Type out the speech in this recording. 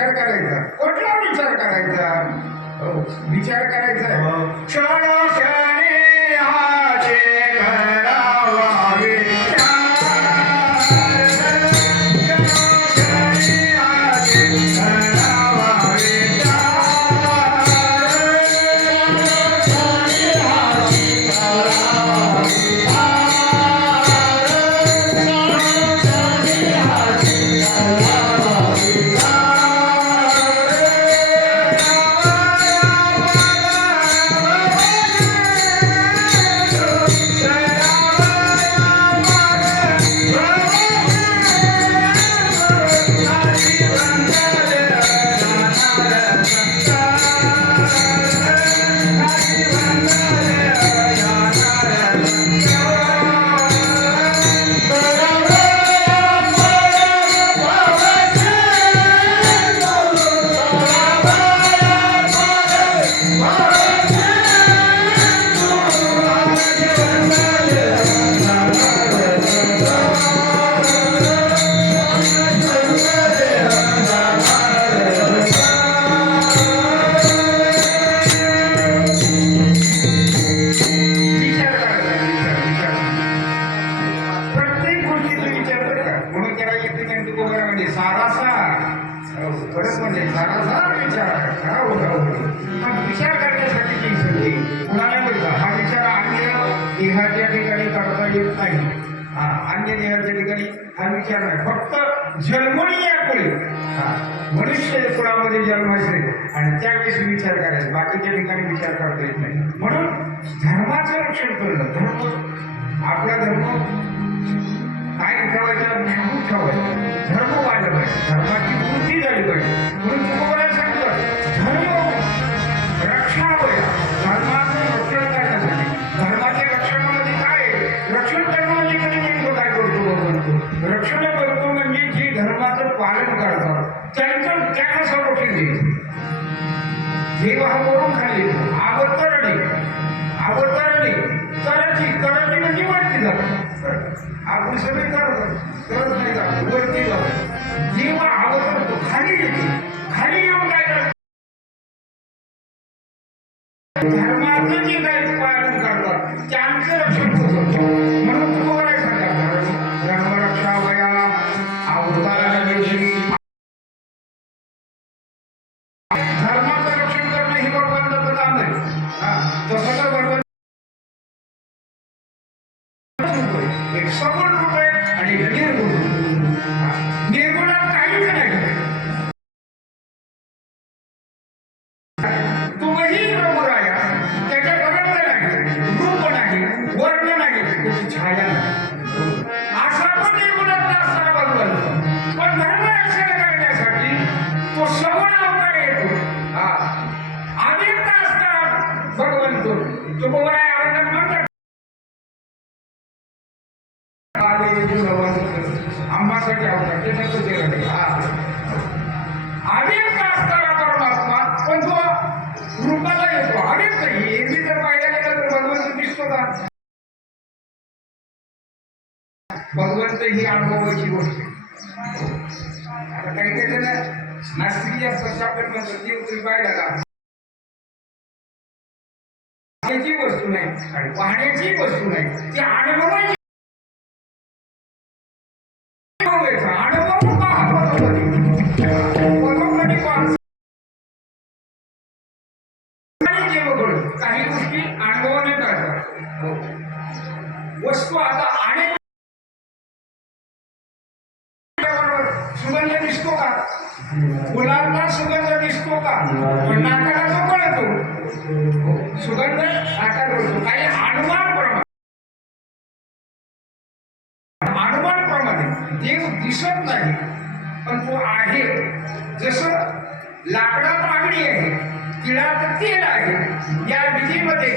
विचार करायचा. कुठला विचार करायचा? विचार करायचा क्षणोक्षणी आजे करावा विचार, क्षणोक्षणी आजे करावा विचार, क्षणोक्षणी आजे करावा विचार करण्यासाठी ती संधी कुणाला मिळतं. हा विचार अन्य देहाच्या ठिकाणी करता येत नाही. अन्य देहाच्या ठिकाणी हा विचार नाही. फक्त जन्मणी या कुळी मनुष्य कुळामध्ये जन्मायचे आणि त्यावेळेस विचार करायचा. बाकीच्या ठिकाणी विचार करता येत नाही. म्हणून धर्माचं रक्षण करणं, धर्म आपला धर्म काय ठेवायचा, न्याहू ठेवायचा, धर्म वाढला पाहिजे, धर्माची पूर्ती झाली पाहिजे. म्हणून तुम्हाला सांगतो धर्म रक्षणावया, धर्माचं रक्षण करण्यासाठी. धर्माच्या रक्षणामध्ये काय रक्षण करणं म्हणजे कधी नेमकं काय करतो? रक्षण करतो म्हणजे जे धर्माचं पालन करतात त्यांचं त्यांना संरक्षण द्यायचं. देव हा करून खाली आवडतरणी आवडतरणी करायची करायची म्हणजे वरती जातो. आपण सगळे करत नाही जातो, वरती जातो. जेव्हा आवडतो खाली येते, खाली येऊन काय करतो? धर्माचं जे काही पालन करतात त्यांचं रक्षण होतं. म्हणून तुम्हाला सांगा धर्म रक्षावया अवतारा दिवशी धर्माचं रक्षण करणं ही भगवंताचं काम आहे. तसं तर भगवंत एक सगुण रूप आहे आणि निर्गुण रूप. निर्गुणात काहीच नाही. तुम्ही प्रभुराया त्याच्या बरोबर नाही, रूप नाही, वर्ण नाही, त्याची छाया नाही. असा पण निर्गुणात असणारा भगवंत. पण धर्म रक्षण करण्यासाठी तो सगुण अवतार येतो. अनेकदा असणारा भगवंत तो बरोबर म्हणतात आंबासाठी अवतार ते नसतो ते अनेकदा असणारा परमात्मा पण तो रूपाला येतो. अनेक नाही एरवी जर पाहिला गेला तर भगवंत दिसतो का? भगवंत ही अनुभवाची गोष्ट आहे. आता काही काही जण नास्तिक असतात आपण म्हणतो देव तुम्ही पाहिला का? पाहण्याची वस्तू नाही आणि पाहण्याची वस्तू नाही, ती अनुभवाची काही गोष्टी अनुभवाने कळतात. वस्तू आता अनेक सुगंध दिसतो का? फुलांना सुगंध दिसतो का? पण नाकाला तो कळतो. सुगंध नाकाला कळतो. काही अनुमानप्रमाणे देव दिसत नाही पण तो आहे. जसं लाकडात आगडी आहे, तिळाचं तेल आहे, या विधीमध्ये